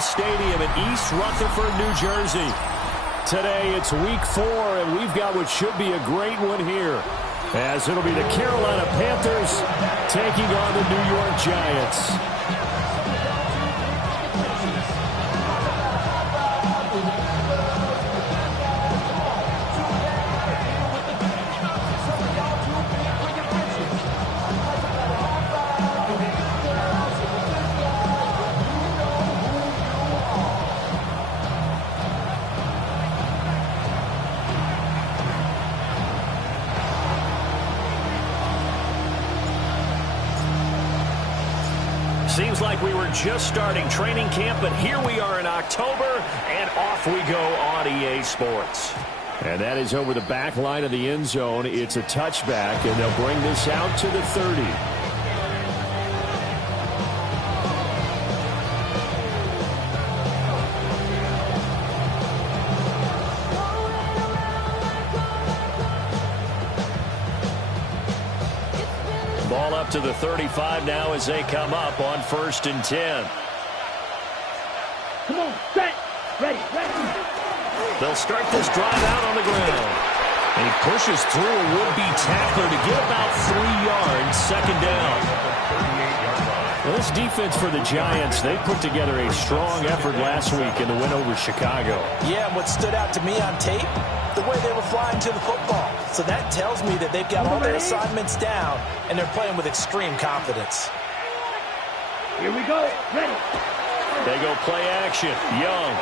Stadium in East Rutherford, New Jersey. Today it's week 4, and we've got what should be a great one here, as it'll be the Carolina Panthers taking on the New York Giants. Seems like we were just starting training camp, but here we are in October, and off we go on EA Sports. And that is over the back line of the end zone. It's a touchback, and they'll bring this out to the 30. Ball up to the 35 now as they come up on 1st and 10. Come on, set, ready. They'll start this drive out on the ground. And he pushes through a would-be tackler to get about 3 yards, 2nd down. Well, this defense for the Giants, they put together a strong effort last week in the win over Chicago. Yeah, and what stood out to me on tape, the way they were flying to the football. So that tells me that they've got all their assignments down, and they're playing with extreme confidence. Here we go, ready. They go play action. Young.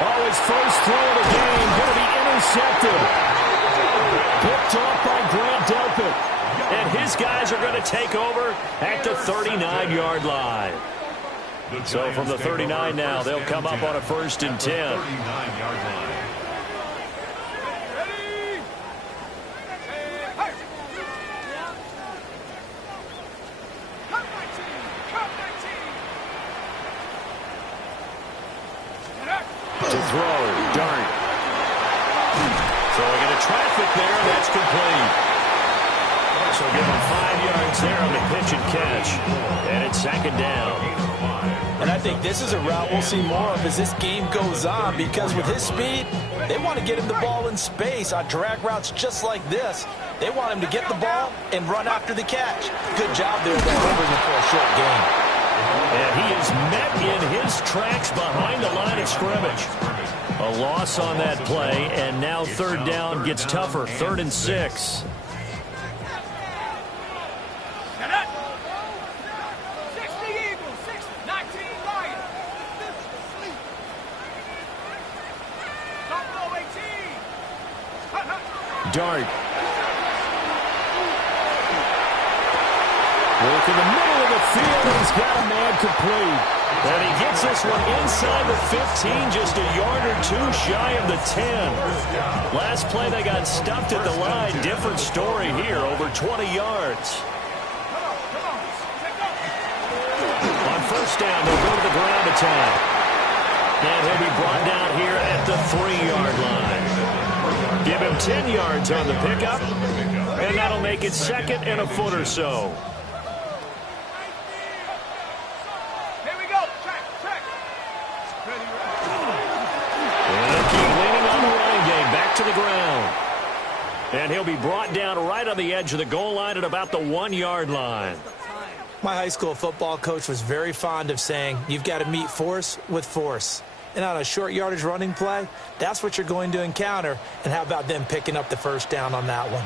Oh, his first throw of the game going to be intercepted. Picked off by Grant Delpit. And his guys are going to take over at the 39-yard line. So from the 39 now, they'll come up on a 1st and 10. To throw, Dart. Throwing into traffic there, that's complete. So give him 5 yards there on the pitch and catch. And it's 2nd down. And I think this is a route we'll see more of as this game goes on, because with his speed, they want to get him the ball in space on drag routes just like this. They want him to get the ball and run after the catch. Good job there delivering it for a short gain. And he is met in his tracks behind the line of scrimmage. A loss on that play, and now 3rd down gets tougher, 3rd and 6. Dart. Work in the middle of the field. He's got a man complete. And he gets this one inside the 15, just a yard or 2 shy of the 10. Last play they got stuffed at the line. Different story here, over 20 yards. On 1st down, they'll go to the ground attack. And he'll be brought down here at the 3-yard line. Give him 10 yards on the pickup, and that'll make it 2nd and a foot or so. Here we go. Check. And keep leaning on the running game, back to the ground. And he'll be brought down right on the edge of the goal line at about the 1-yard line. My high school football coach was very fond of saying, you've got to meet force with force. And on a short yardage running play, that's what you're going to encounter. And how about them picking up the 1st down on that one?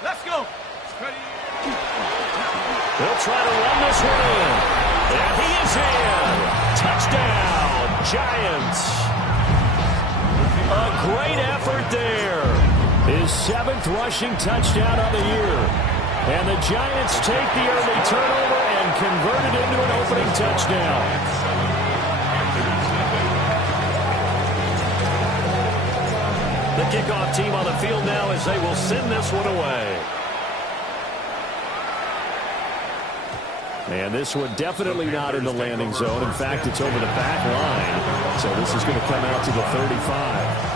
Let's go. They'll try to run this one in. And he is in. Touchdown, Giants. A great effort there. His 7th rushing touchdown of the year. And the Giants take the early turnover and convert it into an opening touchdown. The kickoff team on the field now as they will send this one away. And this one definitely not in the landing zone. In fact, it's over the back line. So this is going to come out to the 35.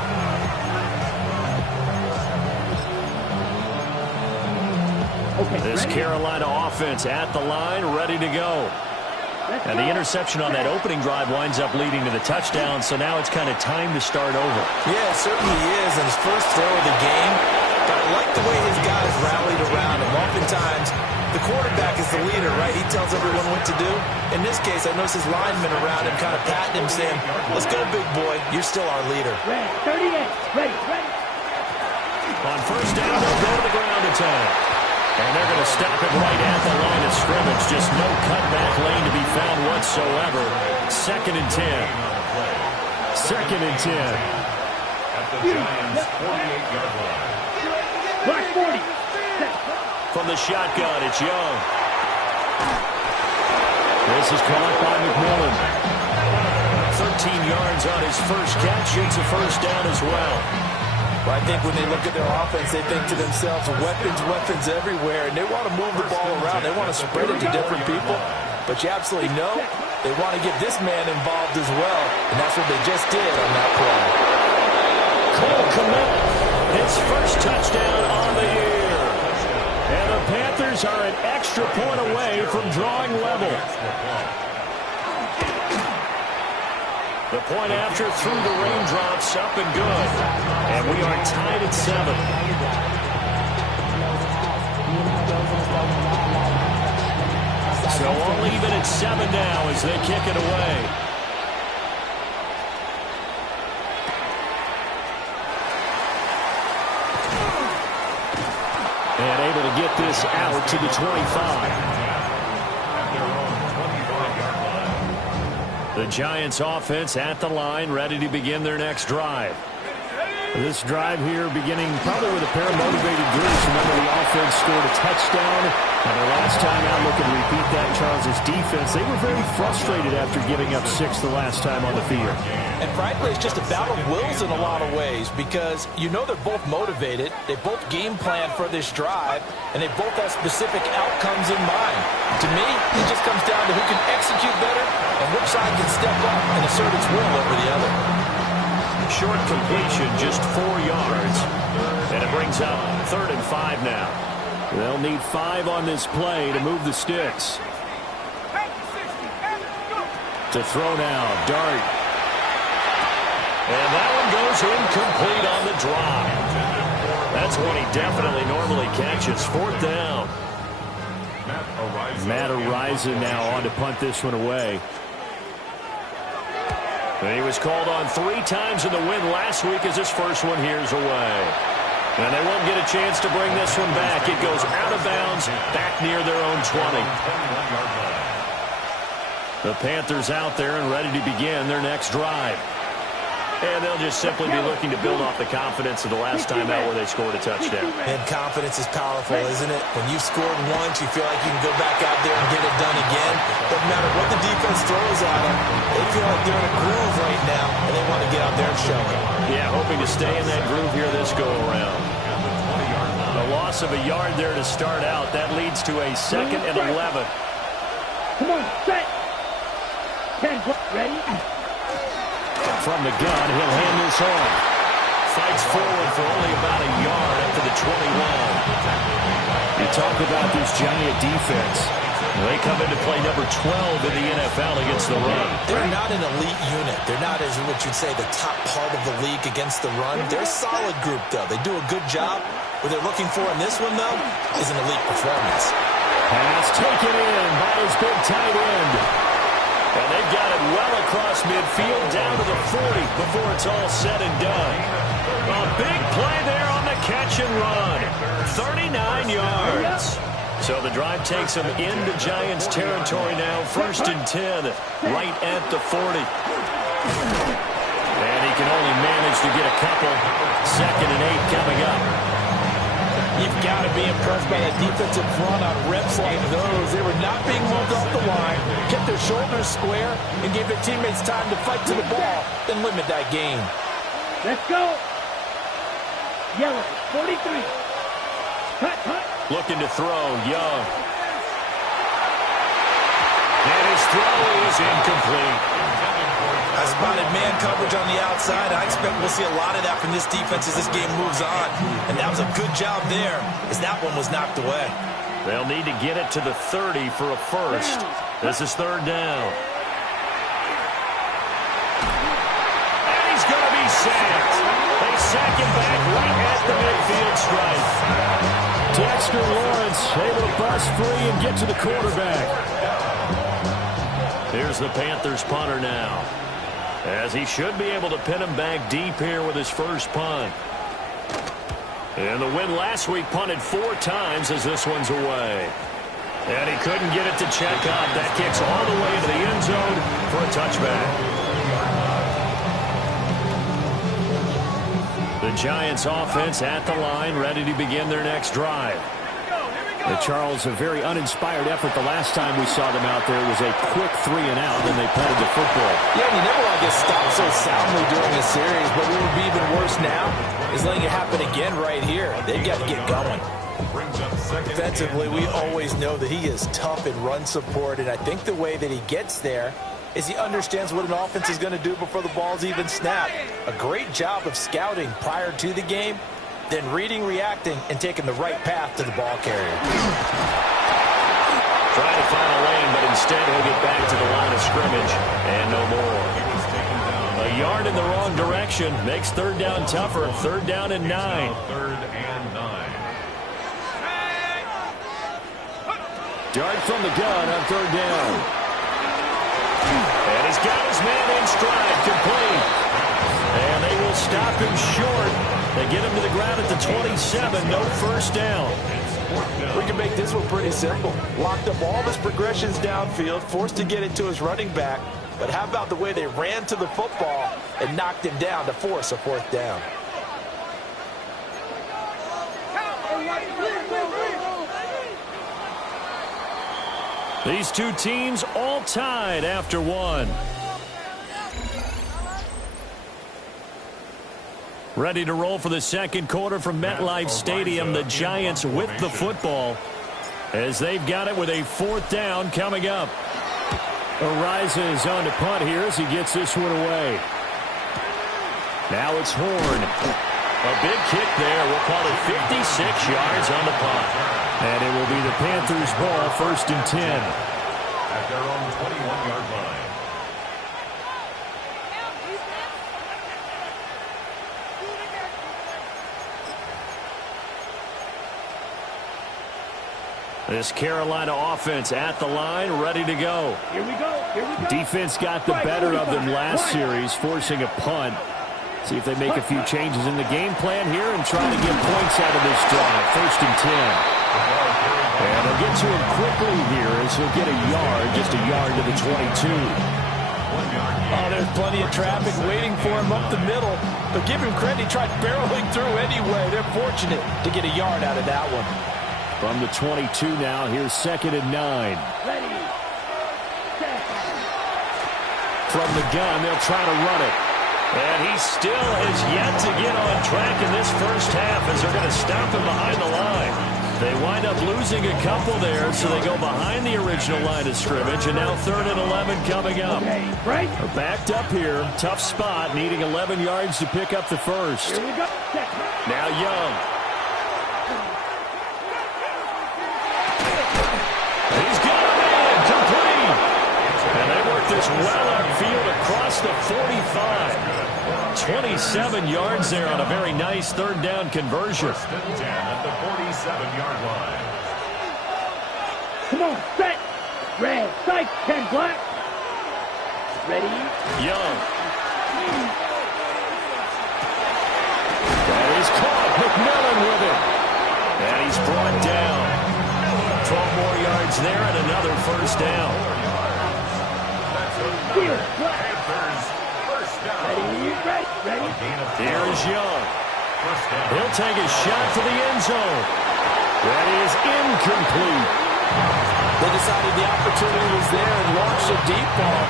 Okay, This ready? Carolina offense at the line, ready to go. And the interception on that opening drive winds up leading to the touchdown, so now it's kind of time to start over. Yeah, it certainly is. And his first throw of the game, but I like the way his guys rallied around him. Oftentimes, the quarterback is the leader, right? He tells everyone what to do. In this case, I noticed his linemen around him kind of patting him, saying, let's go, big boy. You're still our leader. Ready, 38. Ready. On first down, they'll go to the ground attack. And they're going to stop it right at the line of scrimmage. Just no cutback lane to be found whatsoever. 2nd and 10. 2nd and 10. Block 40. From the shotgun, it's Young. This is caught by McMillan. 13 yards on his first catch. Shoots a first down as well. Well, I think when they look at their offense, they think to themselves, weapons everywhere, and they want to move the ball around. They want to spread it to different people, but you absolutely know they want to get this man involved as well, and that's what they just did on that play. Cole Kmet, his first touchdown on the year. And the Panthers are an extra point away from drawing level. The point after through the raindrops, up and good. And we are tied at 7. So all even at 7 now as they kick it away. And able to get this out to the 25. The Giants offense at the line, ready to begin their next drive. This drive here beginning probably with a pair of motivated groups. Remember, the offense scored a touchdown, and their last time out looking to repeat that. Charles' defense, they were very frustrated after giving up 6 the last time on the field. And frankly, it's just a battle of wills in a lot of ways because you know they're both motivated, they both game plan for this drive, and they both have specific outcomes in mind. To me, it just comes down to who can execute better and which side can step up and assert its will over the other. Short completion, just 4 yards. And it brings up 3rd and 5 now. They'll need 5 on this play to move the sticks. To throw now, Dart. And that one goes incomplete on the drop. That's one he definitely normally catches. 4th down. Matt Araiza now on to punt this one away. And he was called on 3 times in the win last week as his first one here's away. And they won't get a chance to bring this one back. It goes out of bounds, back near their own 20. The Panthers out there and ready to begin their next drive. And they'll just simply be looking to build off the confidence of the last time out where they scored a touchdown. And confidence is powerful, isn't it? When you've scored once, you feel like you can go back out there and get it done again. Doesn't matter what the defense throws at them. They feel like they're in a groove right now, and they want to get out there and show it. Yeah, hoping to stay in that groove here this go-around. A loss of a yard there to start out. That leads to a 2nd and 11. Come on, set. 10, ready? From the gun, he'll hand this off. Fights forward for only about a yard up to the 21. You talk about this Giant defense. They come into play number 12 in the NFL against the run. They're not an elite unit. They're not, as what you'd say, the top part of the league against the run. They're a solid group, though. They do a good job. What they're looking for in this one, though, is an elite performance. Pass taken in by his big tight end. And they've got it well across midfield down to the 40 before it's all said and done. A big play there on the catch and run. 39 yards. So the drive takes them into Giants territory now. 1st and 10 right at the 40. And he can only manage to get a couple. 2nd and 8 coming up. You've got to be impressed by that defensive front on reps like those. They were not being moved off the line, kept their shoulders square, and gave their teammates time to fight to the ball, then limit that game. Let's go. Yellow, 43. Cut. Looking to throw, Young. And his throw is incomplete. I spotted man coverage on the outside. I expect we'll see a lot of that from this defense as this game moves on. And that was a good job there as that one was knocked away. They'll need to get it to the 30 for a first. This is third down. And he's going to be sacked. They sack him back right at the midfield stripe. Dexter Lawrence able to bust free and get to the quarterback. Here's the Panthers punter now, as he should be able to pin him back deep here with his first punt. And the win last week punted 4 times as this one's away. And he couldn't get it to check up. That kicks all the way into the end zone for a touchback. The Giants offense at the line, ready to begin their next drive. Charles, a very uninspired effort the last time we saw them out there. It was a quick 3 and out, and they punted the football. Yeah, you never want to get stopped so soundly during a series, but what would be even worse now is letting it happen again right here. They've got to get going. Defensively, we always know that he is tough in run support, and I think the way that he gets there is he understands what an offense is going to do before the ball's even snapped. A great job of scouting prior to the game, then reading, reacting, and taking the right path to the ball carrier. Trying to find a lane, but instead he'll get back to the line of scrimmage, and no more. A yard in the wrong direction makes third down tougher. Third down and 9. Third and 9. Dart from the gun on third down. And he's got his man in stride, complete. And they will stop him short. They get him to the ground at the 27, no first down. We can make this one pretty simple. Locked up all of his progressions downfield, forced to get it to his running back. But how about the way they ran to the football and knocked him down to force a 4th down? These two teams all tied after one. Ready to roll for the second quarter from MetLife Stadium. The Giants with the football as they've got it with a 4th down coming up. Ariza is on to punt here as he gets this one away. Now it's Horn. A big kick there. We'll call it 56 yards on the punt. And it will be the Panthers' ball, 1st and 10. At their own 21-yard line. This Carolina offense at the line, ready to go. Here we go. Here we go. Defense got the better of them last series, forcing a punt. See if they make a few changes in the game plan here and try to get points out of this drive. 1st and 10. And they'll get to him quickly here as he'll get a yard, just a yard to the 22. Oh, there's plenty of traffic waiting for him up the middle. But give him credit, he tried barreling through anyway. They're fortunate to get a yard out of that one. From the 22 now, here's 2nd and 9. Ready. Set. From the gun, they'll try to run it. And he still has yet to get on track in this first half as they're going to stop him behind the line. They wind up losing a couple there, so they go behind the original line of scrimmage, and now 3rd and 11 coming up. Okay, break. They're backed up here. Tough spot, needing 11 yards to pick up the first. Here we go. Set. Now Young. He's got a man, complete. And they work this well upfield across the 45. 27 yards there on a very nice 3rd down conversion. First and 10 at the 47-yard line. Come on, set. Red, sight, 10 black. Ready. Young. That is caught. McMillan with it. And he's brought down. 12 more yards there and another first down. Here, black. Panthers, first down. Ready, ready, ready. Here's Young. First down. He'll take a shot to the end zone. That is incomplete. They decided the opportunity was there and launched a deep ball.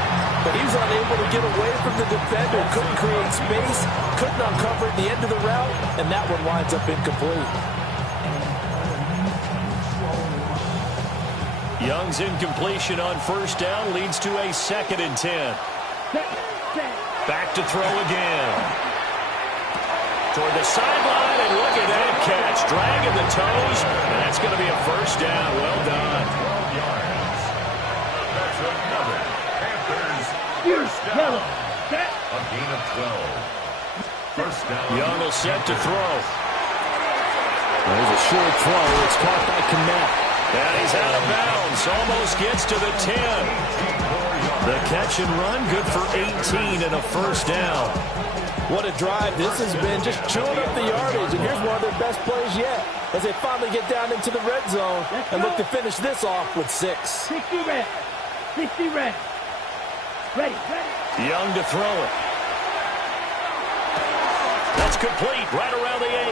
But he was unable to get away from the defender. Couldn't create space. Couldn't uncover at the end of the route. And that one winds up incomplete. Young's incompletion on first down leads to a 2nd and 10. Back to throw again. Toward the sideline, and look at that catch. Dragging the toes, and that's going to be a first down. Well done. 12 yards. Yellow. Set. A gain of 12. First down. Young will set to throw. There's a short throw. It's caught by Kmet. And he's out of bounds. Almost gets to the 10. The catch and run, good for 18 and a first down. What a drive this has been, just chewing up the yardage. And here's one of their best plays yet as they finally get down into the red zone and look to finish this off with 6. 60 red. 60 red. Ready. Young to throw it. That's complete right around the 8.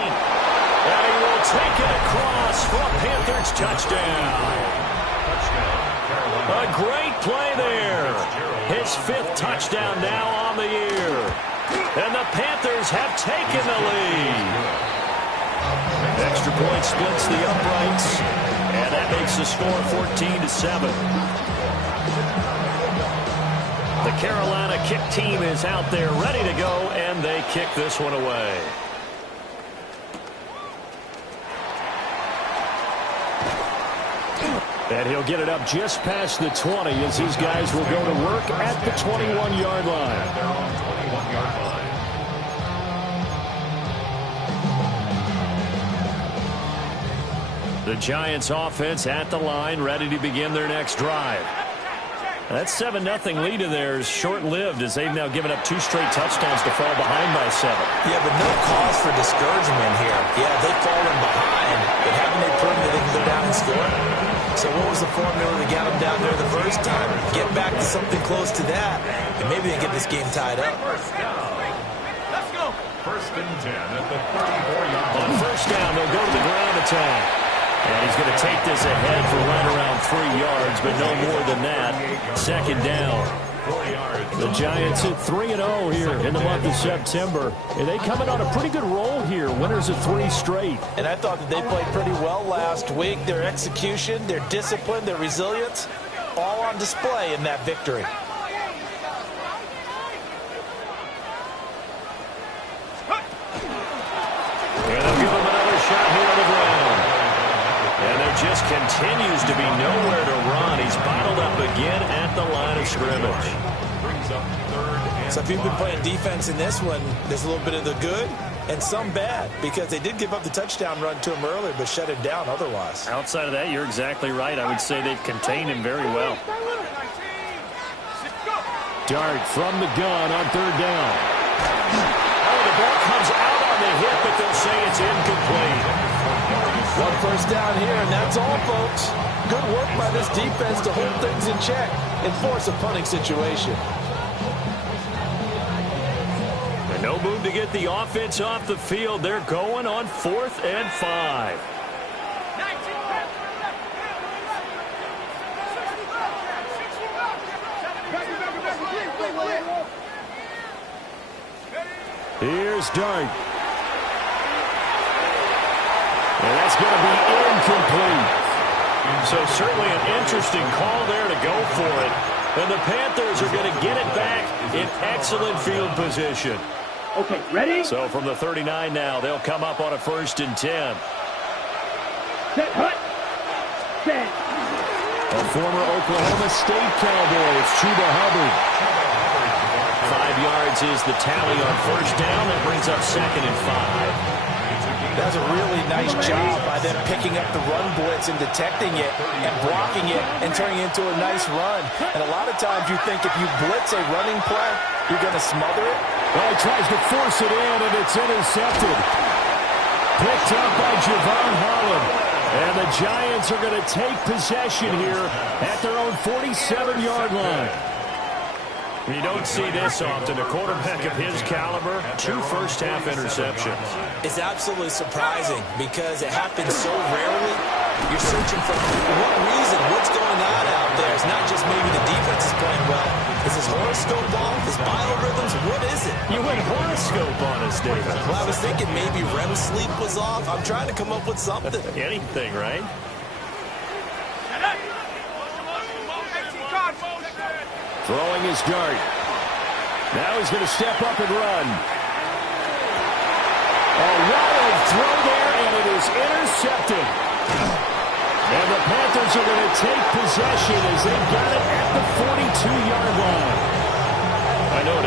And he will take it across for a Panthers touchdown. A great play there. His 5th touchdown now on the year. And the Panthers have taken the lead. Extra point splits the uprights. And that makes the score 14-7. The Carolina kick team is out there ready to go, and they kick this one away. And he'll get it up just past the 20 as these guys will go to work at the 21-yard line. They're on 21-yard line. The Giants offense at the line, ready to begin their next drive. That 7-0 lead of theirs short-lived as they've now given up 2 straight touchdowns to fall behind by 7. Yeah, but no cause for discouragement here. Yeah, they've fallen behind, but haven't they proven that they can go down and score? So what was the formula that got them down there the first time? Get back to something close to that, and maybe they can get this game tied up. First down. Let's go. First and 10 at the 34-yard line. On first down, they'll go to the ground attack. And he's going to take this ahead for right around 3 yards, but no more than that. Second down. The Giants at 3-0 here in the month of September. And they come in on a pretty good roll here. Winners of 3 straight. And I thought that they played pretty well last week. Their execution, their discipline, their resilience, all on display in that victory. And they'll give him another shot here on the ground. And there just continues to be nowhere to run. He's bottled up again at the line of scrimmage. Brings up 3rd and So if you've been playing defense in this one, there's a little bit of the good and some bad, because they did give up the touchdown run to him earlier, but shut it down otherwise. Outside of that, you're exactly right. I would say they've contained him very well. Dart from the gun on 3rd down. Oh, the ball comes out on the hit, but they'll say it's incomplete. 1 first down here, and that's all, folks. Good work by this defense to hold things in check and force a punting situation. And no move to get the offense off the field. They're going on 4th and 5. Here's Dart. And that's going to be incomplete. So certainly an interesting call there to go for it. And the Panthers are going to get it back in excellent field position. Okay, ready? So from the 39 now, they'll come up on a 1st and 10. Set, hut. Set. A former Oklahoma State Cowboy, it's Chuba Hubbard. 5 yards is the tally on first down. That brings up 2nd and 5. That's a really nice job by them picking up the run blitz and detecting it and blocking it and turning it into a nice run. And a lot of times you think if you blitz a running play, you're going to smother it. Well, he tries to force it in, and it's intercepted. Picked up by Javon Holland. And the Giants are going to take possession here at their own 47-yard line. You don't see this often. A quarterback of his caliber, 2 first-half interceptions. It's absolutely surprising because it happens so rarely. You're searching for what reason, what's going on out there. It's not just maybe the defense is playing well. Is his horoscope off? His biorhythms? What is it? You went horoscope on us, David. Well, I was thinking maybe REM sleep was off. I'm trying to come up with something. Anything, right? Throwing his dart. Now he's going to step up and run. A wild throw there, and it is intercepted. And the Panthers are going to take possession as they've got it at the 42-yard line.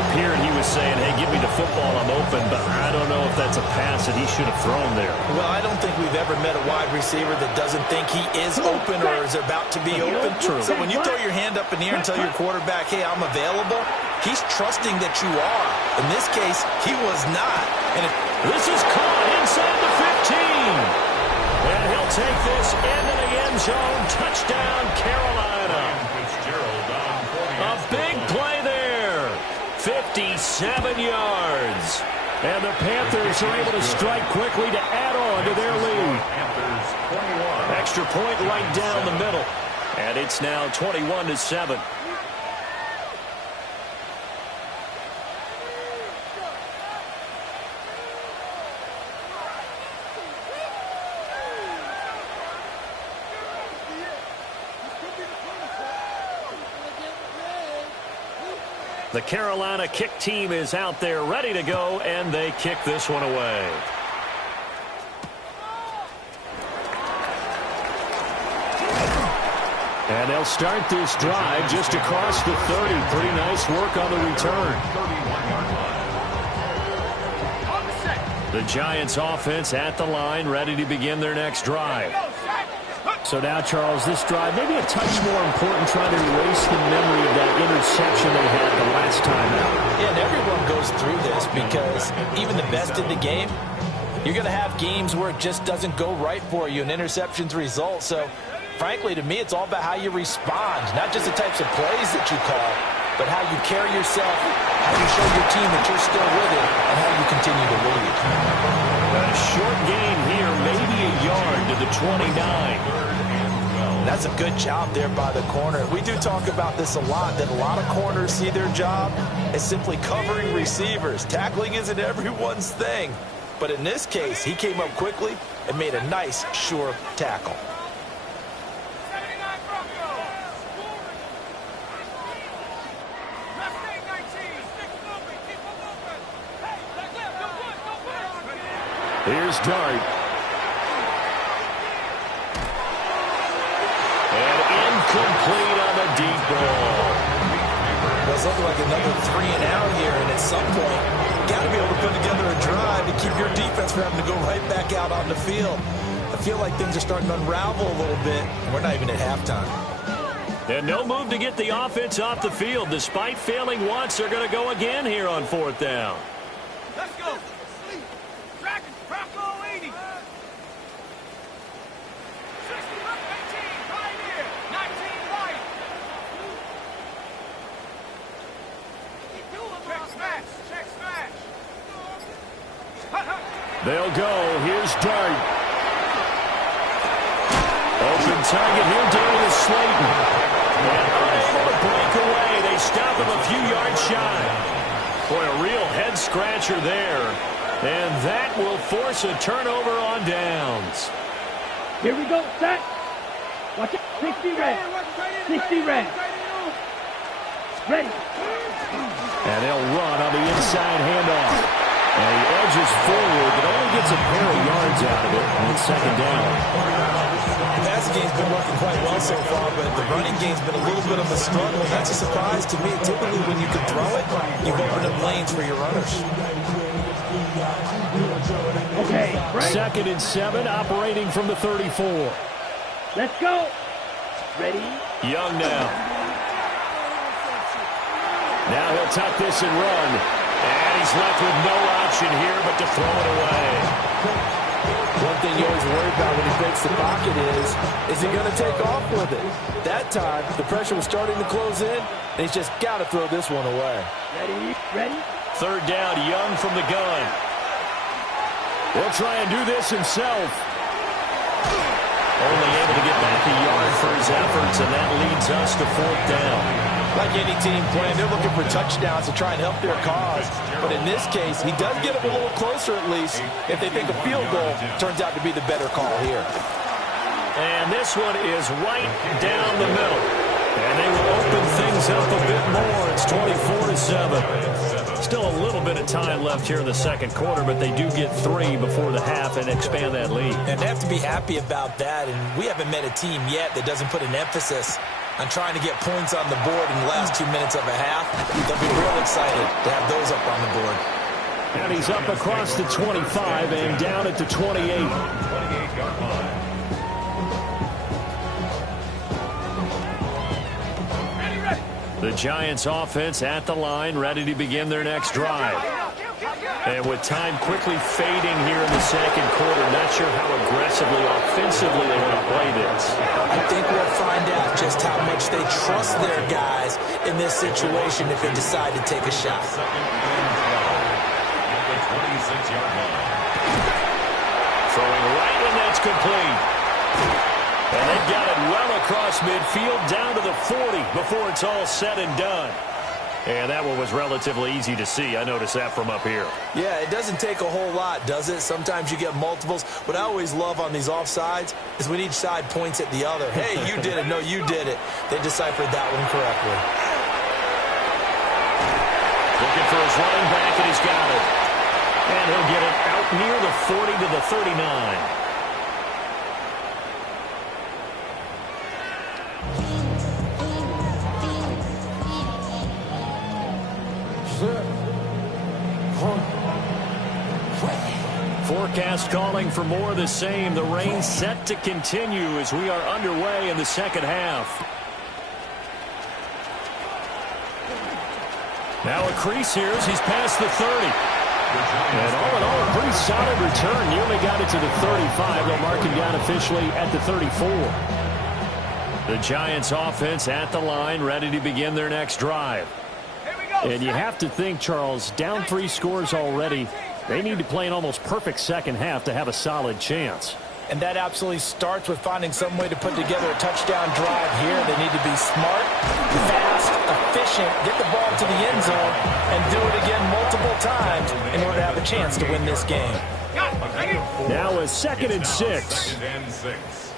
appeared he was saying, hey, give me the football, I'm open, but I don't know if that's a pass that he should have thrown there. Well, I don't think we've ever met a wide receiver that doesn't think he is open or is about to be open. True. So when you throw your hand up in the air and tell your quarterback, hey, I'm available, he's trusting that you are. In this case, he was not. And this is caught inside the 15. And he'll take this into the end zone. Touchdown, Carolina. A big play there. 57 yards. And the Panthers are able to strike quickly to add on to their lead. Extra point right down the middle. And it's now 21-7. The Carolina kick team is out there ready to go, and they kick this one away. And they'll start this drive just across the 30. Pretty nice work on the return. The Giants offense at the line, ready to begin their next drive. So now, Charles, this drive maybe a touch more important, trying to erase the memory of that interception they had the last time out. Yeah, and everyone goes through this because even the best in the game, you're going to have games where it just doesn't go right for you and interceptions result. So, frankly, to me, it's all about how you respond, not just the types of plays that you call, but how you carry yourself, how you show your team that you're still with it, and how you continue to lead. A short gain here, maybe a yard to the 29. That's a good job there by the corner. We do talk about this a lot, that a lot of corners see their job as simply covering receivers. Tackling isn't everyone's thing. But in this case, he came up quickly and made a nice, sure tackle. Here's Dart. And incomplete on the deep ball. Well, it's looking like another 3 and out here, and at some point, you got to be able to put together a drive to keep your defense from having to go right back out on the field. I feel like things are starting to unravel a little bit, and we're not even at halftime. And no move to get the offense off the field. Despite failing once, they're going to go again here on 4th down. Let's go. Bronco 80. 60 up 18. Right here. 19 right. Check smash. Check smash. They'll go. Here's Dart. Open target here, Darius Slayton. And unable to break away. They stop him a few yards shy. Boy, a real head-scratcher there. And that will force a turnover on downs. Here we go, set. Watch out, 60 red. 60 red. Ready. And they'll run on the inside handoff. And he edges forward, but only gets a pair of yards out of it. And it's 2nd down. The passing game's been working quite well so far, but the running game's been a little bit of a struggle. That's a surprise to me. Typically, when you can throw it, you've opened up lanes for your runners. Okay, right. 2nd and 7, operating from the 34. Let's go. Ready. Young now. Now he'll tuck this and run. And he's left with no option here but to throw it away. One thing you always worry about when he breaks the pocket is he going to take off with it? That time, the pressure was starting to close in, and he's just got to throw this one away. Ready. Ready. 3rd down, Young from the gun. He'll try and do this himself. Only able to get back a yard for his efforts, and that leads us to 4th down. Like any team playing, they're looking for touchdowns to try and help their cause. But in this case, he does get them a little closer at least if they think a field goal turns out to be the better call here. And this one is right down the middle. And they will open things up a bit more. It's 24-7. Still a little bit of time left here in the second quarter, but they do get 3 before the half and expand that lead. And they have to be happy about that, and we haven't met a team yet that doesn't put an emphasis on trying to get points on the board in the last 2 minutes of a half. They'll be real excited to have those up on the board. And he's up across the 25 and down at the 28. 28-yard line. The Giants offense at the line, ready to begin their next drive. And with time quickly fading here in the second quarter, not sure how aggressively, offensively they want to play this. I think we'll find out just how much they trust their guys in this situation if they decide to take a shot. Throwing right, and that's complete. And they've got it well across midfield, down to the 40 before it's all said and done. And that one was relatively easy to see. I noticed that from up here. Yeah, it doesn't take a whole lot, does it? Sometimes you get multiples. What I always love on these offsides is when each side points at the other. Hey, you did it. No, you did it. They deciphered that one correctly. Looking for his running back, and he's got it. And he'll get it out near the 40 to the 39. Forecast calling for more of the same. The rain set to continue as we are underway in the second half. Now a crease here as he's past the 30. And all in all, a pretty solid return. Nearly got it to the 35. They'll mark him down officially at the 34. The Giants offense at the line, ready to begin their next drive. And you have to think, Charles, down 3 scores already. They need to play an almost perfect second half to have a solid chance. And that absolutely starts with finding some way to put together a touchdown drive here. They need to be smart, fast, efficient, get the ball to the end zone, and do it again multiple times in order to have a chance to win this game. Now a 2nd and 6. 2nd and 6.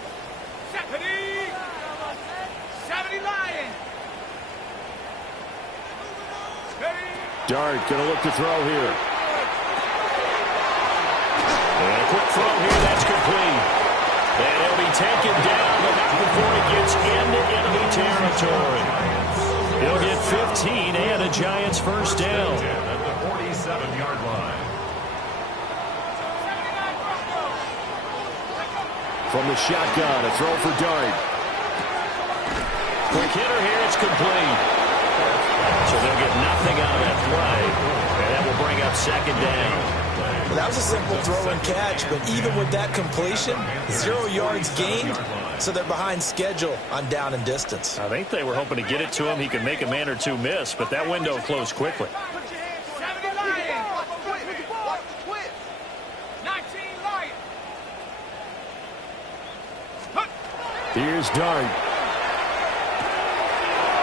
70 Lions. Dart going to look to throw here. And a quick throw here, that's complete. And he'll be taken down, but not before he gets into enemy territory. He'll get 15 and a Giants first down. At the 47-yard line. From the shotgun, a throw for Dart. Quick hitter here, it's complete. So they'll get nothing out of that play. And that will bring up 2nd down. Well, that was a simple throw and catch, but even with that completion, 0 yards gained, so they're behind schedule on down and distance. I think they were hoping to get it to him. He could make a man or two miss, but that window closed quickly. 70 Lions. 19 Lions. Here's Dart.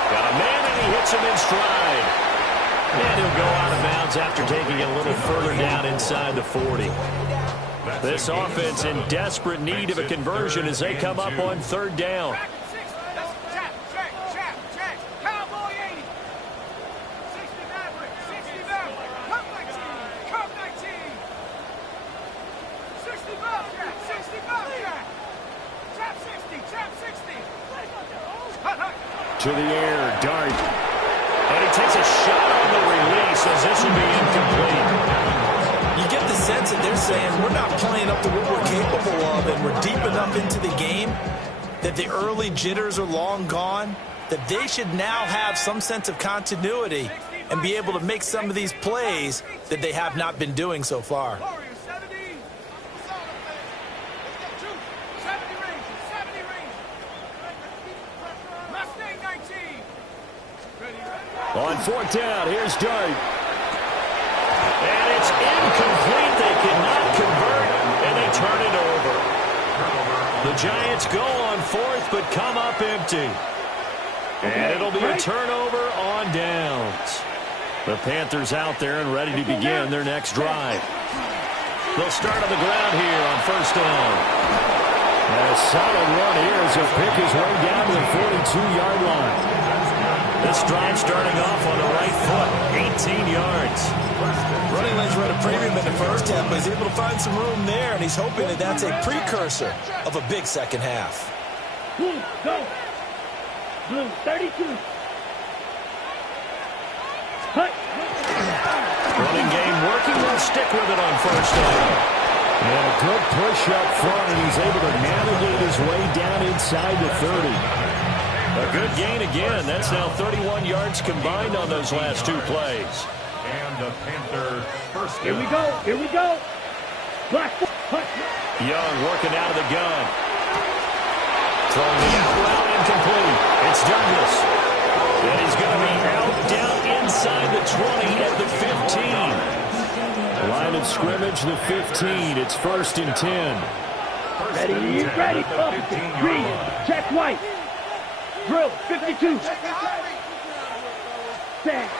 Got a man, and he hits him in stride. And he'll go out of bounds after taking it a little further down inside the 40. This offense in desperate need of a conversion as they come up on 3rd down. Check. Cowboy 80. 60 Maverick. 60 Maverick. Cup 19. 60 Bobcat. 60 Bobcat. Trap 60. To the air, Dart. And he takes a shot on the release as this will be incomplete. You get the sense that they're saying we're not playing up to what we're capable of, and we're deep enough into the game that the early jitters are long gone, that they should now have some sense of continuity and be able to make some of these plays that they have not been doing so far. On 4th down, here's Dart. And it's incomplete. They cannot convert, and they turn it over. The Giants go on 4th, but come up empty. And it'll be a turnover on downs. The Panthers out there and ready to begin their next drive. They'll start on the ground here on 1st down. And a solid run here as he'll pick his way down to the 42-yard line. This drive starting off on the right foot, 18 yards. premium in the first half, but he's able to find some room there, and he's hoping that that's a precursor of a big second half. Blue, go. Blue, 32. Cut. Running game working. They'll stick with it on first down. And a good push up front, and he's able to navigate his way down inside the 30. A good gain again. That's now 31 yards combined on those last two plays. And the Panthers first Here down. we go. Here we go. Black. Cut. Young working out of the gun. Throwing the out route incomplete. It's Douglas. And he's going to be out down inside the 20 at the 15. Line of scrimmage, the 15. It's 1st and 10. Ready. Ready. Opposite. Green. Check white. Drill. 52. Stand.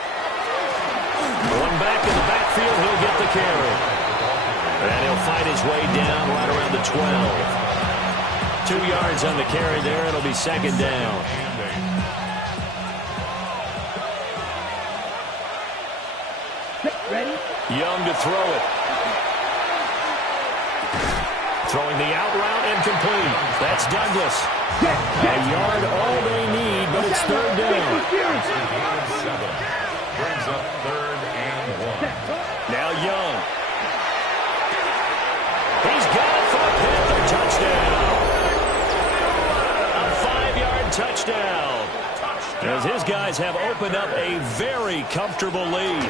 One back in the backfield. He'll get the carry. And he'll fight his way down right around the 12. 2 yards on the carry there. It'll be 2nd down. Ready. Young to throw it. Throwing the out route incomplete. That's Douglas. A yard all they need, but it's 3rd down. Brings up 3rd and 1. Now Young. He's got it for a Panther touchdown. A 5-yard touchdown. As his guys have opened up a very comfortable lead.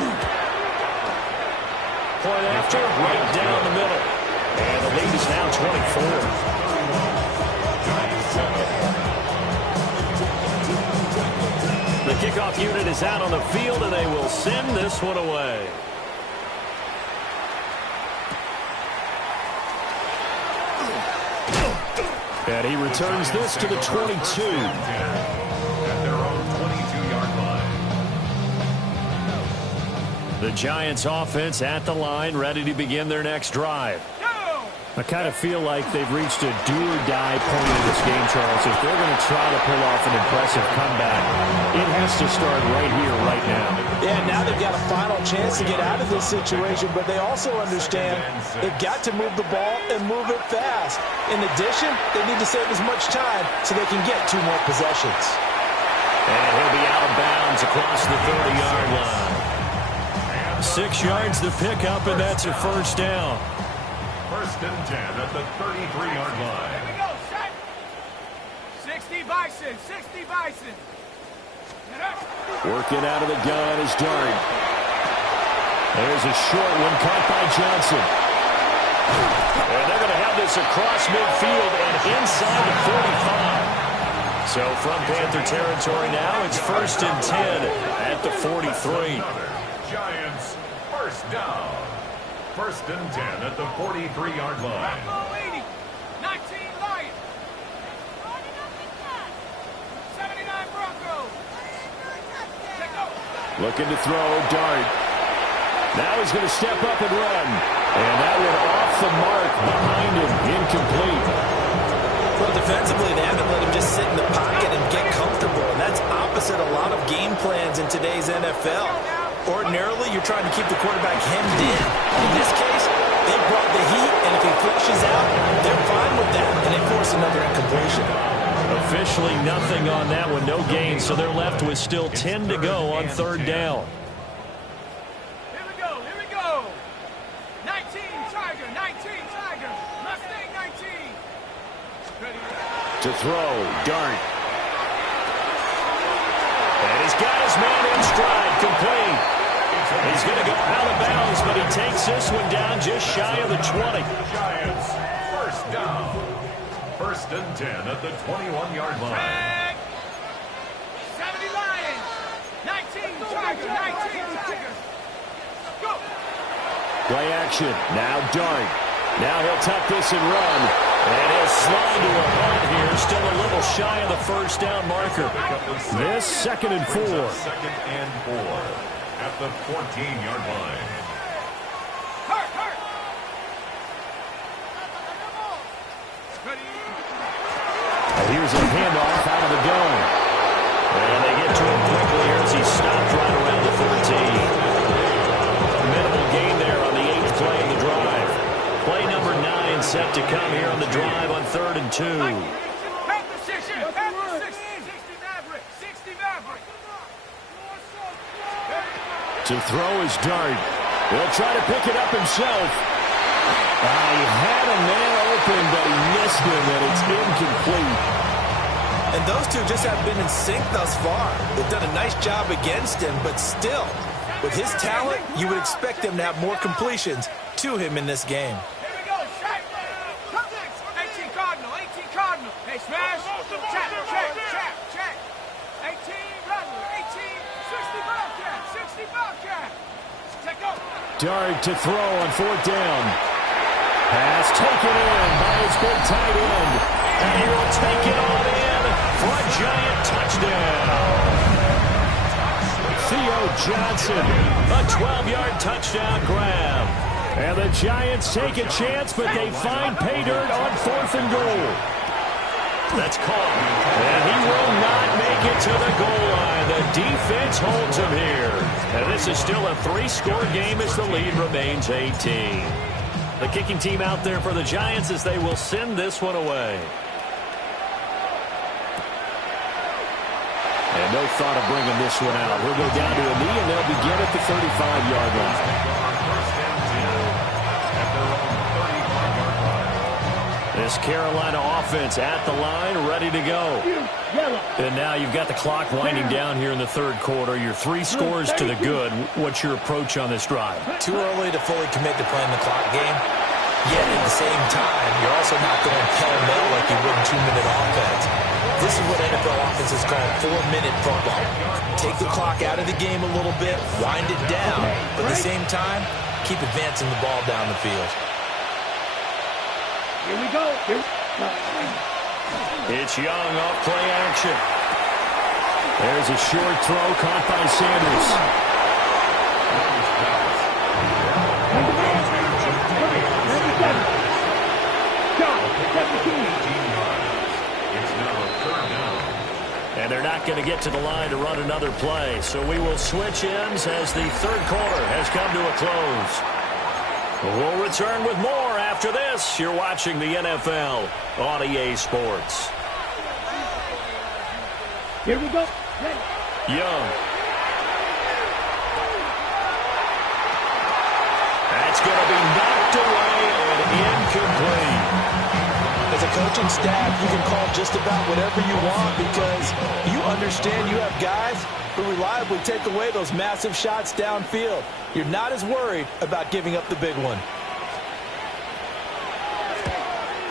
Point after, right down the middle. And the lead is now 24. The kickoff unit is out on the field, and they will send this one away. And he returns this to the 22. At their own 22-yard line. The Giants offense at the line, ready to begin their next drive. I kind of feel like they've reached a do-or-die point in this game, Charles. If they're going to try to pull off an impressive comeback, it has to start right here, right now. Yeah, now they've got a final chance to get out of this situation, but they also understand they've got to move the ball and move it fast. In addition, they need to save as much time so they can get 2 more possessions. And he'll be out of bounds across the 30-yard line. 6 yards to pick up, and that's a 1st down. 1st and 10 at the 33-yard line. Here we go, set. 60 Bison, 60 Bison. Working out of the gun is Dart. There's a short one caught by Johnson. And they're going to have this across midfield and inside the 45. So from Panther territory now, it's 1st and 10 at the 43. Giants first down. 1st and 10 at the 43-yard line. Bronco 80, 19 Lions. 79 Broncos. Check out. Looking to throw, Dart. Now he's going to step up and run. And that one off the mark behind him, incomplete. Well, defensively, they haven't let him just sit in the pocket and get comfortable, and that's opposite a lot of game plans in today's NFL. Ordinarily, you're trying to keep the quarterback hemmed in. In this case, they brought the heat, and if he flushes out, they're fine with that, and they force another incompletion. Officially nothing on that one, no gain, so they're left with still 10 to go on 3rd down. Here we go, here we go. 19 Tiger, 19 Tiger. Mustang 19. Ready. To throw, Dart. And he's got his man in stride, complete. He's going to go out of bounds, but he takes this one down just shy of the 20. Giants first down. 1st and 10 at the 21-yard line. Tag. 70 Lions. 19 Tiger, 19 Tiger. Go. Play action, now Dart. Now he'll tuck this and run. And he'll slide to a punt here, still a little shy of the 1st down marker. This 2nd and 4. 2nd and 4 at the 14-yard line. Hurt, hurt. Ready. And here's a handoff out of the gun. And they get to him quickly here as he stopped right around the 13. A minimal gain there on the 8th and 2. To throw is Dart. He'll try to pick it up himself. He had a man open, but he missed him, and it's incomplete. And those two just have been in sync thus far. They've done a nice job against him, but still, with his talent, you would expect him to have more completions to him in this game. Here we go, check. 18 Cardinal, 18 Cardinal. Hey, smash. Check. 18 Rattler, 18, 60 Bobcat, 60 Bobcat. Check go. Dart to throw on 4th down. Pass taken in by his big tight end. And he will take it on in for a Giant touchdown. Theo Johnson, a 12-yard touchdown grab. And the Giants take a chance, but they find pay dirt on 4th and goal. That's caught. And he will not make it to the goal line. The defense holds him here. And this is still a 3-score game as the lead remains 18. The kicking team out there for the Giants as they will send this one away. And no thought of bringing this one out. He'll go down to a knee, and they'll begin at the 35-yard line. This Carolina offense at the line, ready to go. And now you've got the clock winding down here in the 3rd quarter. Your 3 scores to the good. What's your approach on this drive? Too early to fully commit to playing the clock game. Yet at the same time, you're also not going pell-mell like you would in 2-minute offense. This is what NFL offenses call 4-minute football. Take the clock out of the game a little bit, wind it down, but at the same time, keep advancing the ball down the field. Here we go. It's Young off play action. There's a short throw caught by Sanders. And they're not going to get to the line to run another play. So we will switch ends as the 3rd quarter has come to a close. We'll return with more after this. You're watching the NFL on EA Sports. Here we go. Young. That's going to be knocked away and incomplete. As a coaching staff, you can call just about whatever you want because you understand you have guys who reliably take away those massive shots downfield. You're not as worried about giving up the big one.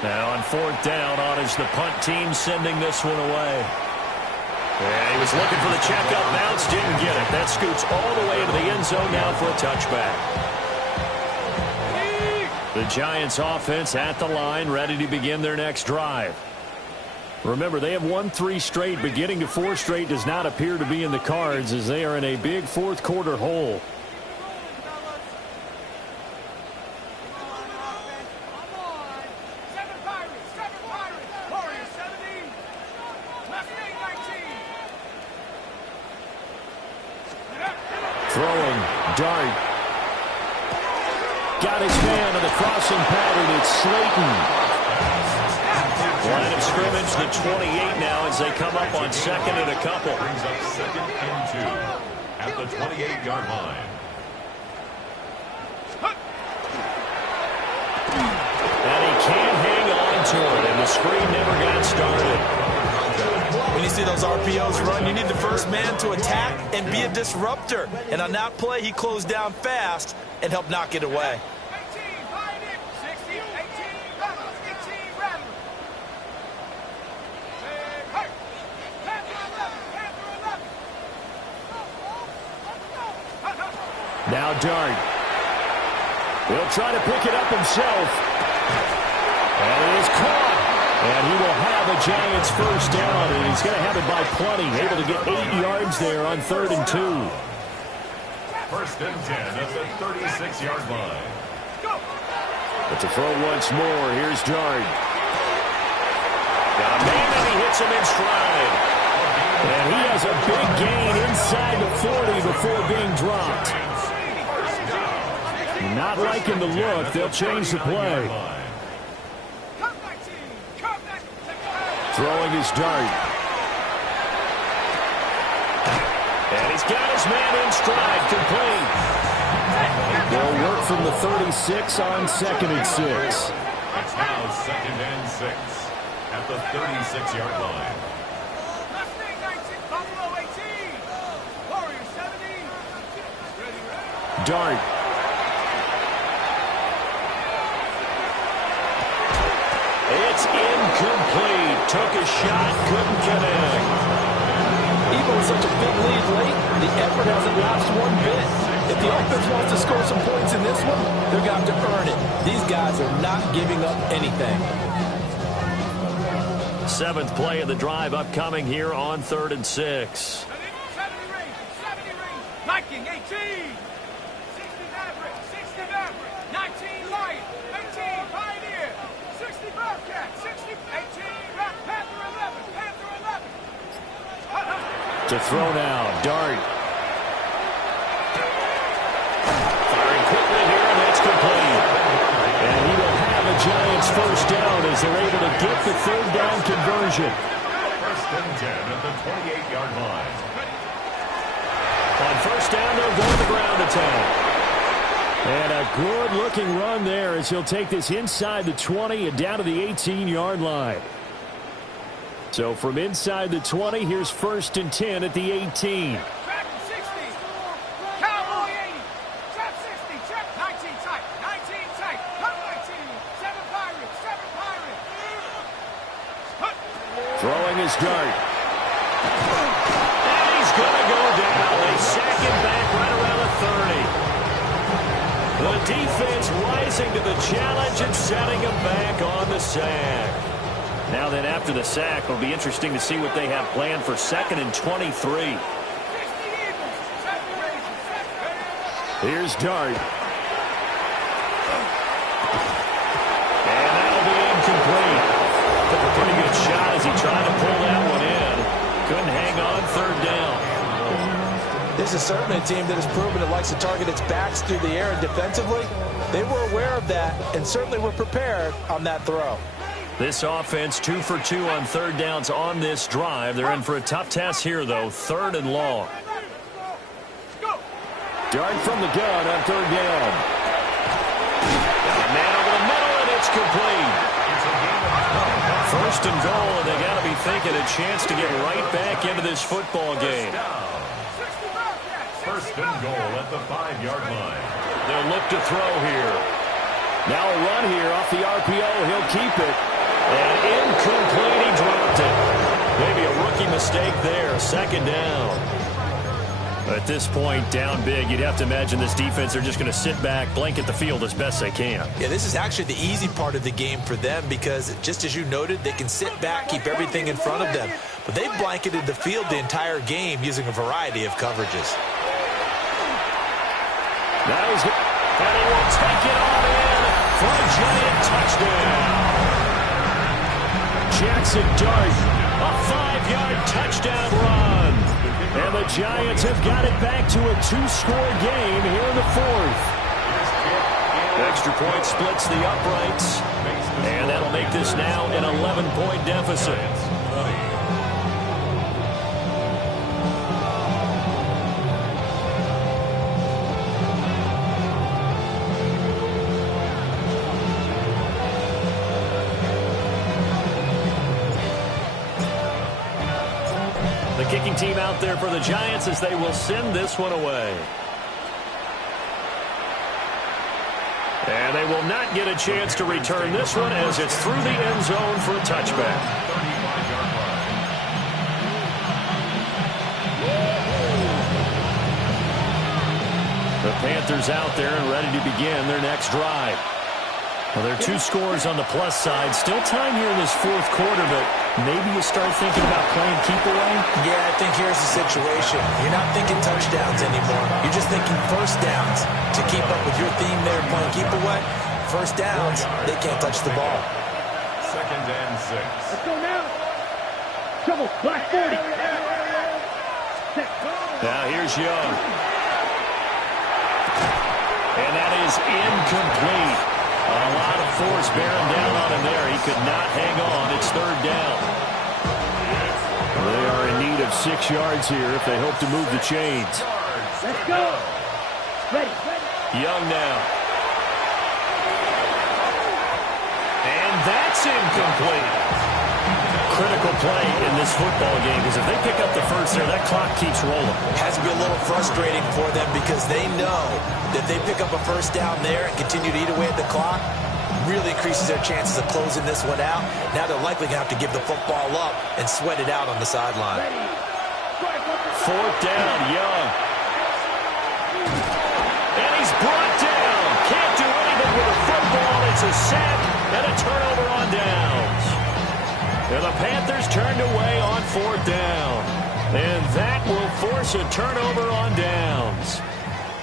Now on 4th down, on is the punt team sending this one away. And he was looking for the checkup bounce, didn't get it. That scoots all the way into the end zone now for a touchback. The Giants offense at the line, ready to begin their next drive. Remember, they have won 3 straight, but getting to 4 straight does not appear to be in the cards as they are in a big 4th quarter hole. Throwing, Dart. Got his man on the crossing pattern. It's Slayton. Line of scrimmage, the 28 now as they come up on 2nd and a couple. Brings up 2nd and 2 at the 28-yard line. And he can't hang on to it, and the screen never got started. When you see those RPOs run, you need the first man to attack and be a disruptor. And on that play, he closed down fast and helped knock it away. 18, line it. 60, 18, Rattler, 18, Rattler. Hey, Panther 11. Now Dart. He'll try to pick it up himself. And it is caught. And he will have a Giants first down, and he's going to have it by plenty. Able to get 8 yards there on 3rd and 2. 1st and 10 at the 36-yard line. But to throw once more, here's Dart. Got a man, and he hits him in stride. And he has a big gain inside the 40 before being dropped. Not liking the look. They'll change the play. Throwing his dart. And he's got his man in stride, complete. They'll work from the 36 on 2nd and 6. It's now 2nd and 6 at the 36-yard line. Mustang 19, Buffalo 18. Warrior 70. Ready. Dart. It's incomplete. Took a shot, couldn't connect. Even with such a big lead late, the effort hasn't lapsed one bit. If the offense wants to score some points in this one, they're going to have to earn it. These guys are not giving up anything. 7th play of the drive upcoming here on 3rd and 6. 70 range, 70 range. Viking 18. 60 Maverick, 60 Maverick. 19 Lion, 18 Pioneer. 60 Bobcat, 60, 18 Rat Panther 11, Panther 11. To throw now. Dart. Firing quickly here, and it's complete. And he will have a Giants first down as they're able to get the 3rd down conversion. 1st and 10 at the 28-yard line. On 1st down, they'll go to the ground attack. And a good-looking run there as he'll take this inside the 20 and down to the 18-yard line. So from inside the 20, here's 1st and 10 at the 18. Trap 60. Cowboy 80. Trap 60. Trap 19 tight. 19 tight. Cut 19. 7 Pirate. 7 Pirate. Throwing his dart. And he's going to go down. They sack him back right around the 30. The defense rising to the challenge and setting him back on the sack. Now then, after the sack, it'll be interesting to see what they have planned for 2nd and 23. Here's Dart. And that'll be incomplete. Took a pretty good shot as he tried to pull that one in. Couldn't hang on 3rd down. This is certainly a team that has proven it likes to target its backs through the air and defensively. They were aware of that and certainly were prepared on that throw. This offense 2 for 2 on 3rd downs on this drive. They're in for a tough task here, though. 3rd and long. Dart from the gun on 3rd down. Got a man over the middle, and it's complete. 1st and goal, and they got to be thinking a chance to get right back into this football game. 1st and goal at the 5-yard line. They'll look to throw here. Now a run here off the RPO. He'll keep it. And incomplete, he dropped it. Maybe a rookie mistake there. 2nd down. At this point, down big, you'd have to imagine this defense are just going to sit back, blanket the field as best they can. Yeah, this is actually the easy part of the game for them because, just as you noted, they can sit back, keep everything in front of them. But they've blanketed the field the entire game using a variety of coverages. Now he's got... And he will take it on in for a Giant touchdown. Jackson Dart. A 5-yard touchdown run. And the Giants have got it back to a 2-score game here in the 4th. Extra point splits the uprights. And that'll make this now an 11-point deficit. Kicking team out there for the Giants as they will send this one away. And they will not get a chance to return this one as it's through the end zone for a touchback. The Panthers out there and ready to begin their next drive. Well, there are 2 scores on the plus side. Still time here in this 4th quarter, but maybe you start thinking about playing keep away? Yeah, I think here's the situation. You're not thinking touchdowns anymore. You're just thinking 1st downs. To keep up with your theme there, playing keep away, 1st downs, they can't touch the ball. 2nd and 6. Let's go now. Trouble. Black 40. Now here's Young. And that is incomplete. A lot of force bearing down on him there. He could not hang on. It's 3rd down. They are in need of 6 yards here if they hope to move the chains. Let's go. Ready. Young now. And that's incomplete. Critical play in this football game because if they pick up the first there, that clock keeps rolling. Has to be a little frustrating for them because they know that they pick up a first down there and continue to eat away at the clock, really increases their chances of closing this one out. Now they're likely going to have to give the football up and sweat it out on the sideline. 4th down, Young. And he's brought down. Can't do anything with a football. It's a sack and a turnover on downs. And the Panthers turned away on 4th down. And that will force a turnover on downs.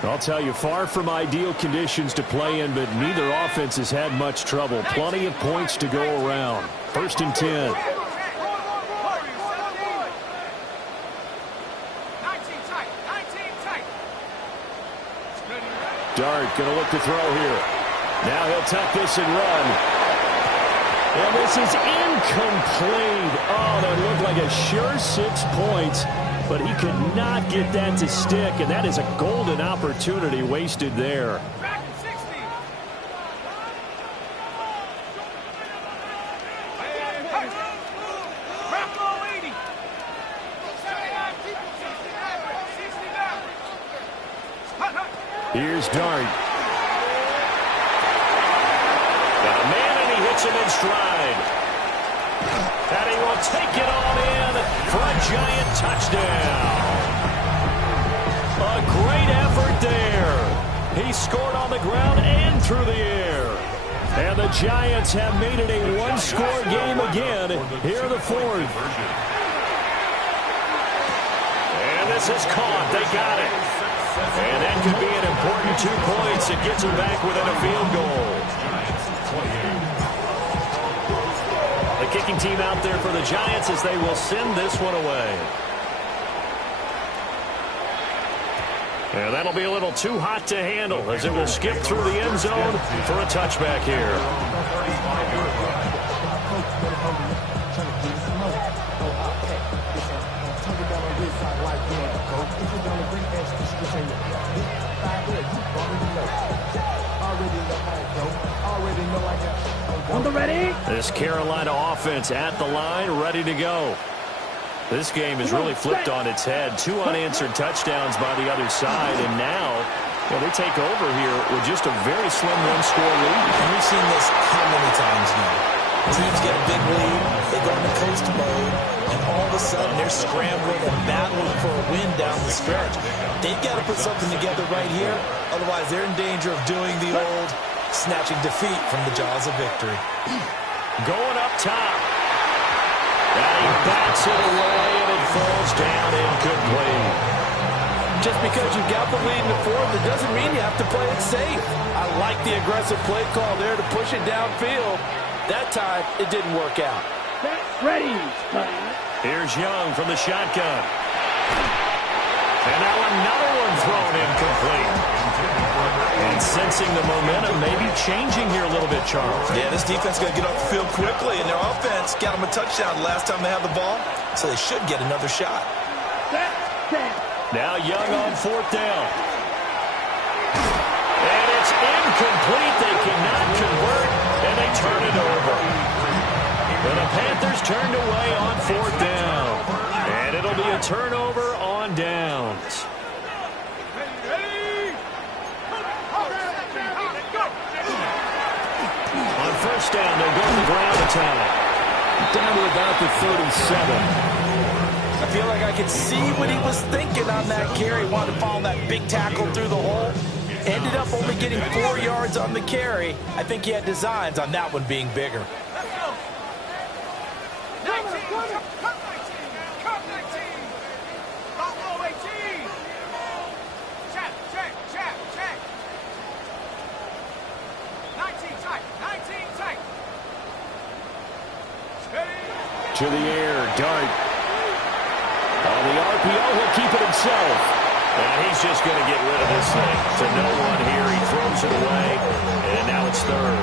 I'll tell you, far from ideal conditions to play in, but neither offense has had much trouble. Plenty of points to go around. 1st and 10. Dart going to look to throw here. Now he'll tuck this and run. And this is incomplete. Oh, that looked like a sure 6 points, but he could not get that to stick, and that is a golden opportunity wasted there. Here's Dart. Got a man, and he hits him in stride. And he will take it on in for a giant touchdown. A great effort there. He scored on the ground and through the air. And the Giants have made it a one-score game again here in the 4th. And this is caught. They got it. And that could be an important 2 points. It gets them back within a field goal. The kicking team out there for the Giants as they will send this one away. And that'll be a little too hot to handle as it will skip through the end zone for a touchback here. On the ready. This Carolina offense at the line, ready to go. This game is really flipped on its head. 2 unanswered touchdowns by the other side, and now they take over here with just a very slim one-score lead. And we've seen this how many times now? Teams get a big lead, they go into coast mode, and all of a sudden they're scrambling and battling for a win down the stretch. They've got to put something together right here, otherwise they're in danger of doing the old snatching defeat from the jaws of victory. Going up top. And he bats it away, and it falls down incomplete. Just because you've got the lead in the 4th, it doesn't mean you have to play it safe. I like the aggressive play call there to push it downfield. That time, it didn't work out. Ready. Here's Young from the shotgun. And now another one thrown incomplete. And sensing the momentum maybe changing here a little bit, Charles. Yeah, this defense is going to get off the field quickly, and their offense got them a touchdown last time they had the ball, so they should get another shot. Now Young on 4th down. And it's incomplete. They cannot convert, and they turn it over. And the Panthers turned away on 4th down. And it'll be a turnover on downs. On 1st down, they'll go to the ground attack. Down to about the 37. I feel like I could see what he was thinking on that carry. Wanted to follow that big tackle through the hole. Ended up only getting 4 yards on the carry. I think he had designs on that one being bigger. To the air, Dart. On the RPO, he'll keep it himself. And he's just going to get rid of this thing to no one here. He throws it away, and now it's it's third.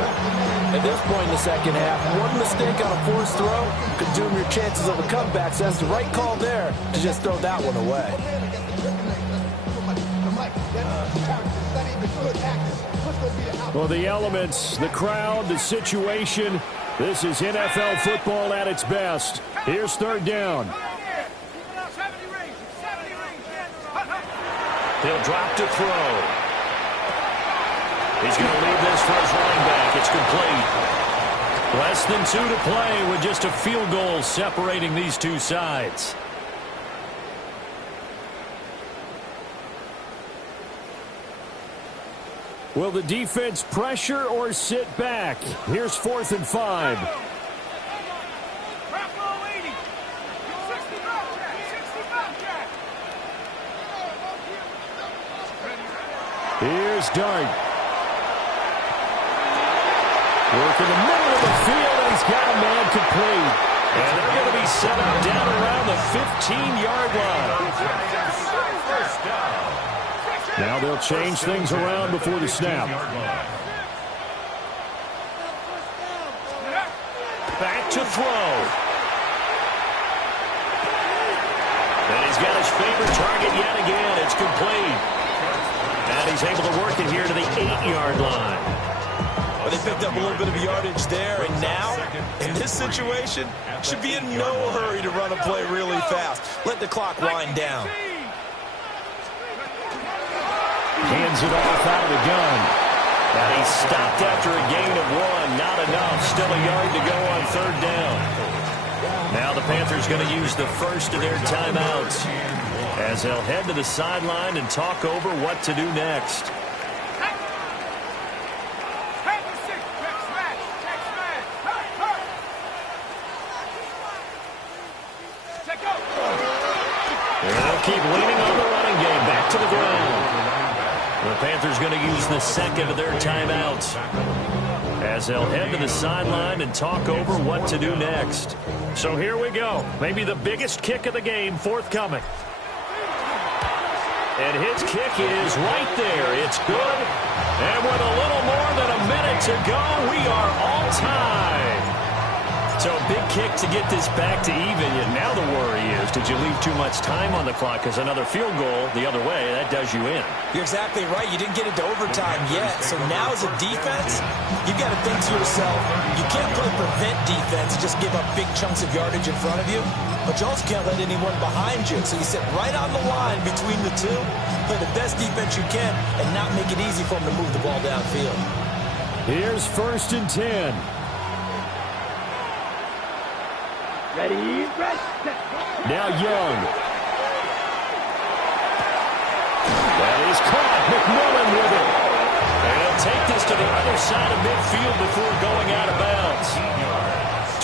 At this point in the second half, one mistake on a forced throw could doom your chances of a comeback. So that's the right call there to just throw that one away. Well, the elements, the crowd, the situation, this is NFL football at its best. Here's third down. He'll drop to throw. He's going to leave this for his running back. It's complete. Less than 2 to play with just a field goal separating these two sides. Will the defense pressure or sit back? Here's 4th and 5. Here's Dart. Work in the middle of the field, and he's got a man complete. And they're going to be set up down around the 15-yard line. Now they'll change things around before the snap. Back to throw. And he's got his favorite target yet again. It's complete. And he's able to work it here to the 8-yard line. Well, they picked up a little bit of yardage there, and now, in this situation, should be in no hurry to run a play really fast. Let the clock wind down. Hands it off out of the gun. Now he's stopped after a gain of 1. Not enough. Still a yard to go on third down. Now the Panthers going to use the first of their timeouts as they'll head to the sideline and talk over what to do next. They'll keep leaning on the running game. Back to the ground. The Panthers going to use the second of their timeouts as they'll head to the sideline and talk over what to do next. So here we go. Maybe the biggest kick of the game forthcoming. And his kick is right there. It's good. And with a little more than a minute to go, we are all tied. So a big kick to get this back to even. And now the worry is, did you leave too much time on the clock? Because another field goal the other way, that does you in. You're exactly right. You didn't get into overtime yet. So now as a defense, you've got to think to yourself, you can't play prevent defense, just give up big chunks of yardage in front of you. But you also can't let anyone behind you. So you sit right on the line between the two, play the best defense you can, and not make it easy for them to move the ball downfield. Here's 1st and 10. Ready, press. Now Young. That is caught. McMillan with it. And he'll take this to the other side of midfield before going out of bounds.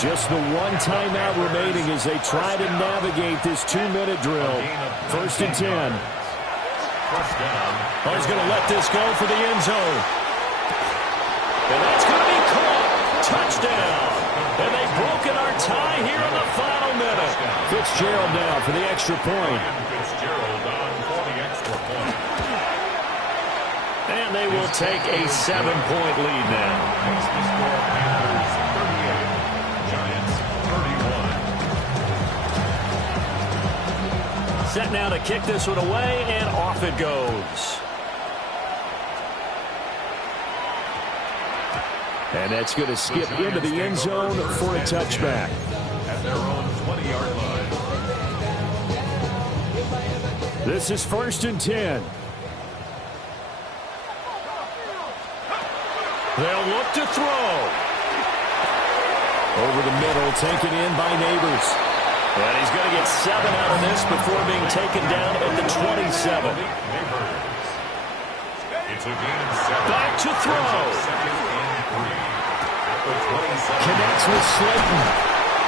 Just the one timeout remaining as they try to navigate this 2-minute drill. 1st and 10. Oh, he's going to let this go for the end zone. And that's going to be caught. Touchdown. And they've broken our tie here in the final minute. Fitzgerald now for the extra point. And they will take a 7-point lead now. Set now to kick this one away, and off it goes. And that's going to skip into the end zone for a touchback. At their own 20-yard line. This is 1st and 10. They'll look to throw. Over the middle, taken in by Neighbors. And he's going to get 7 out of this before being taken down at the 27. It's a gain of 7. Back to throw. Connects with Slayton.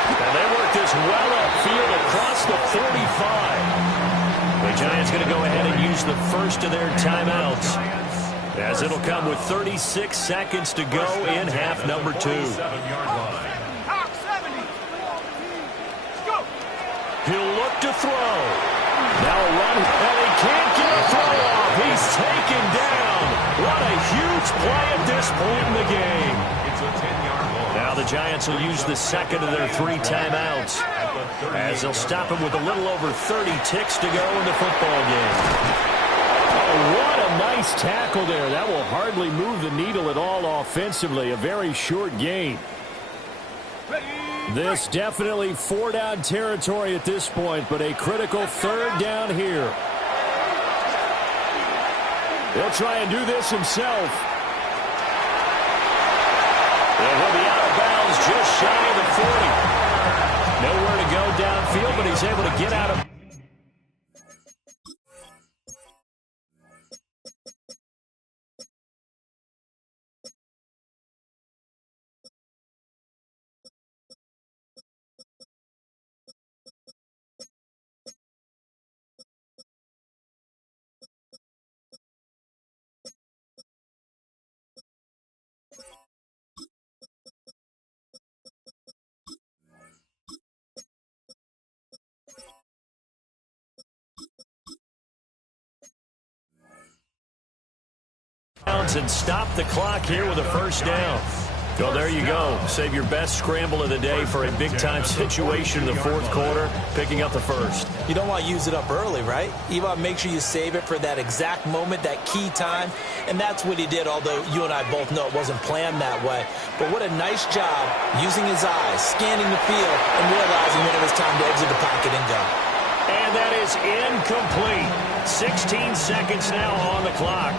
And they work this well upfield across the 45. The Giants going to go ahead and use the first of their timeouts, as it'll come with 36 seconds to go in half number 2. He'll look to throw. Now a run. And he can't get a throw off. He's taken down. What a huge play at this point in the game. It's a 10-yard loss. Now the Giants will use the second of their 3 timeouts, as they'll stop him with a little over 30 ticks to go in the football game. Oh, what a nice tackle there. That will hardly move the needle at all offensively. A very short gain. This definitely 4-down territory at this point, but a critical 3rd down here. He'll try and do this himself. And he'll be out of bounds just shy of the 40. Nowhere to go downfield, but he's able to get out of and stop the clock here with a 1st down. Well, there you go. Save your best scramble of the day for a big-time situation in the 4th quarter, picking up the 1st. You don't want to use it up early, right? You want to make sure you save it for that exact moment, that key time, and that's what he did, although you and I both know it wasn't planned that way. But what a nice job using his eyes, scanning the field, and realizing when it was time to exit the pocket and go. And that is incomplete. 16 seconds now on the clock.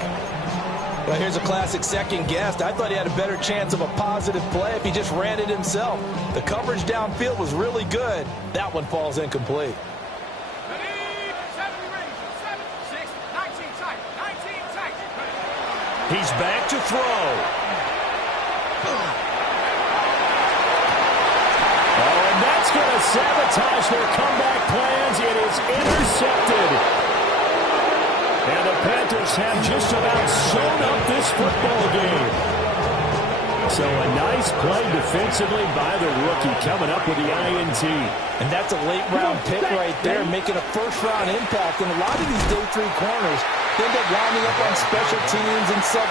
Well, here's a classic second guess. I thought he had a better chance of a positive play if he just ran it himself. The coverage downfield was really good. That one falls incomplete. He's back to throw. Oh, and that's going to sabotage their comeback plans. It is intercepted. And the Panthers have just about sewn up this football game. So a nice play defensively by the rookie, coming up with the INT. And that's a late-round pick right there, making a first-round impact. And a lot of these day 3 corners end up winding up on special teams and sub